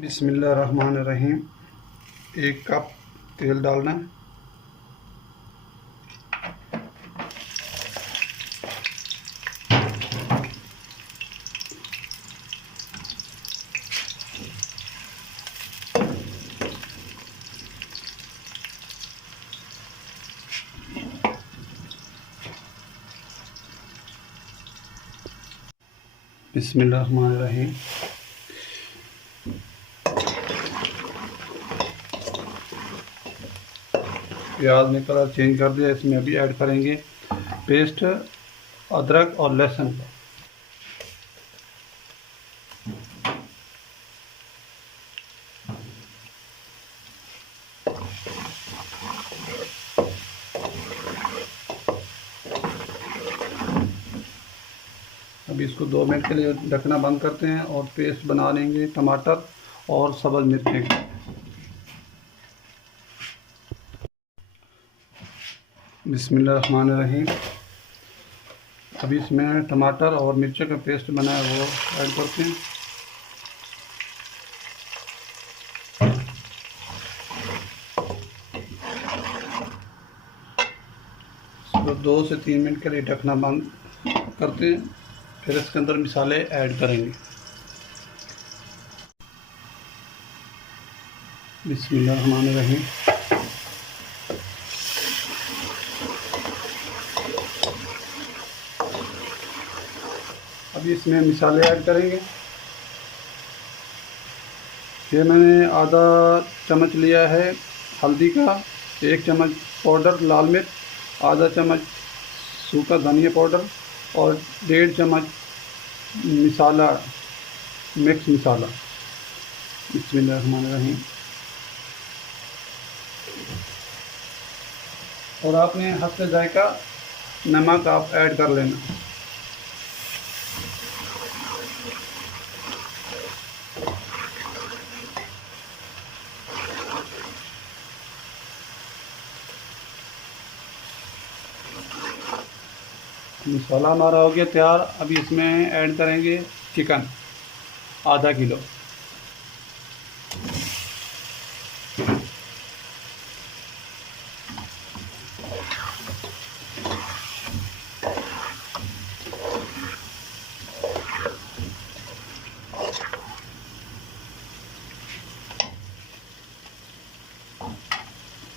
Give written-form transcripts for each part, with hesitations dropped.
बिस्मिल्लाहिर्रहमानिर्रहीम। 1 कप तेल डालना है। बिस्मिल्लाहिर्रहमानिर्रहीम। प्याज ने कलर चेंज कर दिया। इसमें अभी ऐड करेंगे पेस्ट अदरक और लहसुन का। अभी इसको 2 मिनट के लिए ढकना बंद करते हैं और पेस्ट बना लेंगे टमाटर और सब्ज़ मिर्चें का। बिस्मिल्लाहिर्रहमानिर्रहीम। अभी इसमें टमाटर और मिर्ची का पेस्ट बना है वो ऐड करते हैं। इसको 2 से 3 मिनट के लिए ढकना बंद करते हैं। फिर इसके अंदर मसाले ऐड करेंगे। बिस्मिल्लाहिर्रहमानिर्रहीम। अभी इसमें मसाले ऐड करेंगे। ये मैंने आधा चम्मच लिया है हल्दी का, 1 चम्मच पाउडर लाल मिर्च, आधा चम्मच सूखा धनिया पाउडर और 1.5 चम्मच मसाला, मिक्स मसाला। बिस्मिल्लाहिर्रहमानिर्रहीम। और आपने हस्ब जायका नमक आप ऐड कर लेना। मसाला हमारा हो गया तैयार। अभी इसमें ऐड करेंगे चिकन आधा किलो।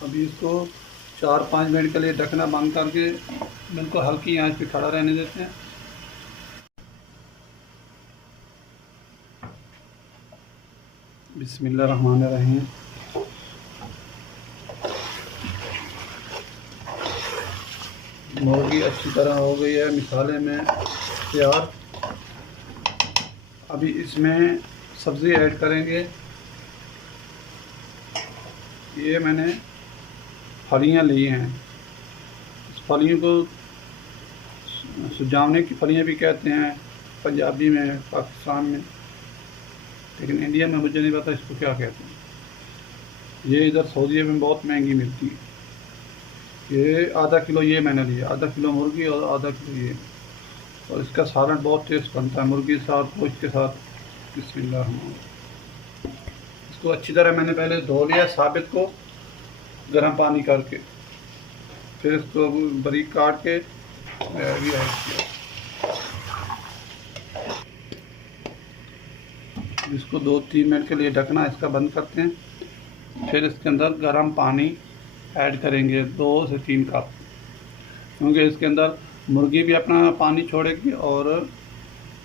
अभी इसको 4-5 मिनट के लिए ढकना बंद करके बिल्कुल हल्की आंच पे खड़ा रहने देते हैं। बिस्मिल्लाहिर्रहमानिर्रहीम। मुर्गी अच्छी तरह हो गई है मसाले में तैयार। अभी इसमें सब्ज़ी ऐड करेंगे। ये मैंने फलियां ली हैं। इस फलियों को सुजावने की फलियां भी कहते हैं पंजाबी में, पाकिस्तान में, लेकिन इंडिया में मुझे नहीं पता इसको क्या कहते हैं। ये इधर सऊदी में बहुत महंगी मिलती है। ये आधा किलो ये मैंने लिया, आधा किलो मुर्गी और आधा किलो ये। और इसका सालन बहुत टेस्ट बनता है मुर्गी के साथ, गोश्त के साथ। बिस्मिल्लाह। इसको अच्छी तरह मैंने पहले धो लिया साबित को गर्म पानी करके, फिर इसको बारीक काट के भी ऐड किया। इसको 2-3 मिनट के लिए ढकना इसका बंद करते हैं। फिर इसके अंदर गर्म पानी ऐड करेंगे 2 से 3 कप, क्योंकि इसके अंदर मुर्गी भी अपना पानी छोड़ेगी और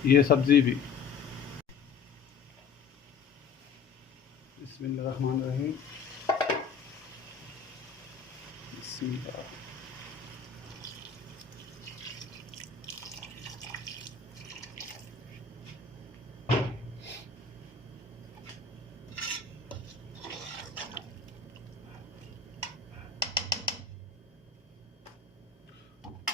ये सब्ज़ी भी। बिस्मिल्लाहिर्रहमानिर्रहीम। बिस्मिल्लाह।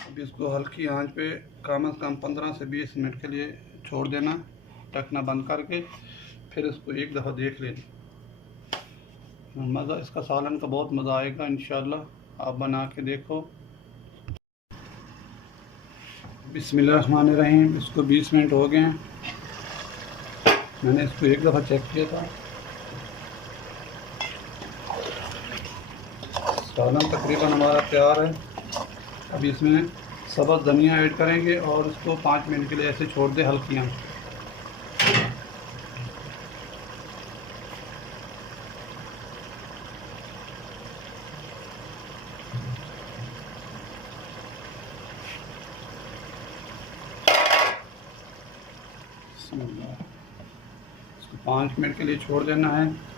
अब इसको हल्की आंच पे कम से कम 15 से 20 मिनट के लिए छोड़ देना ढकना बंद करके। फिर इसको एक दफ़ा देख लेना। मज़ा इसका सालन का बहुत मज़ा आएगा इंशाल्लाह। आप बना के देखो। बिस्मिल्लाहिर्रहमानिर्रहीम। इसको 20 मिनट हो गए हैं। मैंने इसको एक दफ़ा चेक किया था, सालन तकरीबन हमारा तैयार है। अब इसमें सब्ज़ धनिया ऐड करेंगे और इसको 5 मिनट के लिए ऐसे छोड़ दें हल्की आंच पे। इसको 5 मिनट के लिए छोड़ देना है।